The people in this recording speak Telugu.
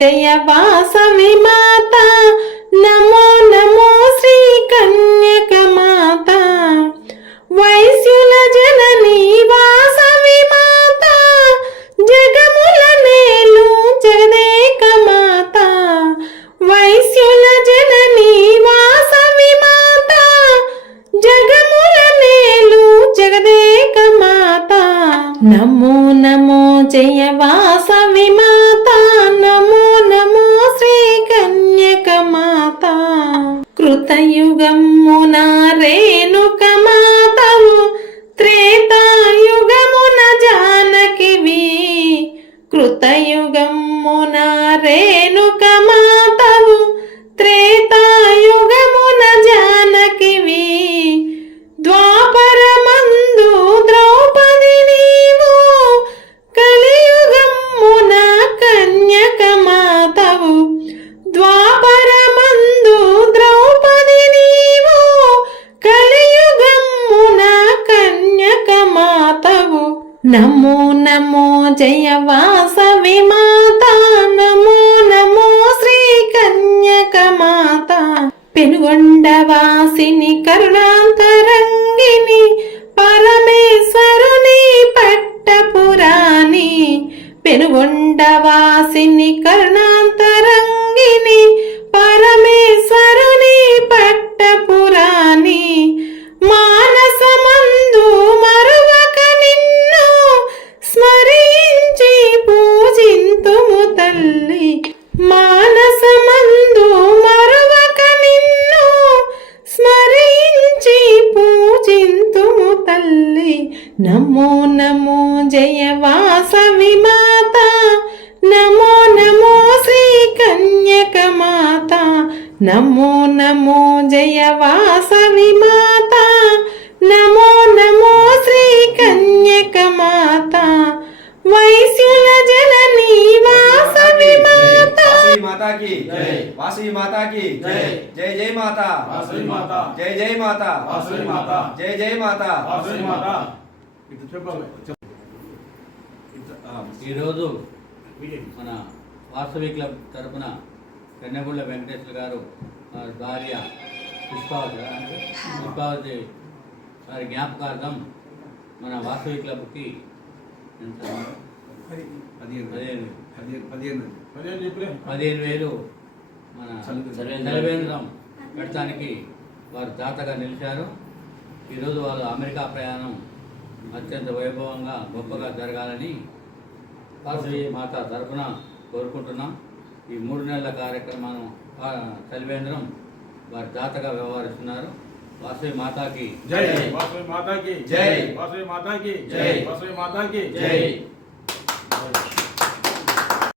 జయ వాసవి మాత నమో నమో శ్రీ కన్యక మాత వైశ్యుల జననీ వాసవి మాత జగముల నేలు జగదేక మాత వైశ్యుల జననీ వాసవి మాత జగముల నేలు జగదేక మాత నమో నమో జయ వాసవి మాత నమో నమో శ్రీ కన్యక మాత కృతయుగమున రేణుక మాతవు త్రేతాయుగమున జానకివి కృతయుగమున రేణుక మాతవు త్రేతాయుగమున జానకివి ద్వాపరమందు ద్రౌపది నీవు కలియుగమున కన్యక మాతవు ద్వాపరమందు ద్రౌపది నీవు కలియుగమున కన్యక మాతవు నమో నమో జయ వాసవి మాత నమో నమో శ్రీ కన్యక మాత పెనుగొండవాసిని కరుణాంతరంగిని పరమేశ్వరుని పట్టపురాణి పెనుగొండవాసిని కరుణాంతరంగిని పరమేశ్వరుని పట్టపురాణి మానసమందు మరువక నిన్ను స్మరించి పూజింతుము తల్లి మానసమందు మరువక నిన్ను స్మరించి పూజింతుము తల్లి నమో నమో జయ వాసవి మాత నమో నమో శ్రీ కన్యక మాత నమో నమో జయ వాసవి మాత నమో నమో శ్రీ కన్యక మాత వైశ్యుల జననీ వాసవి మాత माता की जय वासवी माता की जय जय जय माता वासवी माता जय जय माता वासवी माता जय जय माता वासवी माता ఈరోజు మన వాసవి క్లబ్ తరపున కన్నెగుళ్ళ వెంకటేశ్వర గారు భార్య పుష్పావతి వారి జ్ఞాపకార్థం మన వాసవి క్లబ్కి 15,000 మన చలివేంద్రం పెట్టడానికి వారు దాతగా నిలిచారు. ఈరోజు వాళ్ళు అమెరికా ప్రయాణం అత్యంత వైభవంగా గొప్పగా జరగాలని వాసవి మాత తరఫున కోరుకుంటున్నాం. ఈ 3 నెలల కార్యక్రమాన్ని చలివేంద్రం వారి దాతగా వ్యవహరిస్తున్నారు. వాసవి మాతాకి జై వాసవి మాతాకి జై వాసవి మాతాకి జై వాసవి మాతాకి జై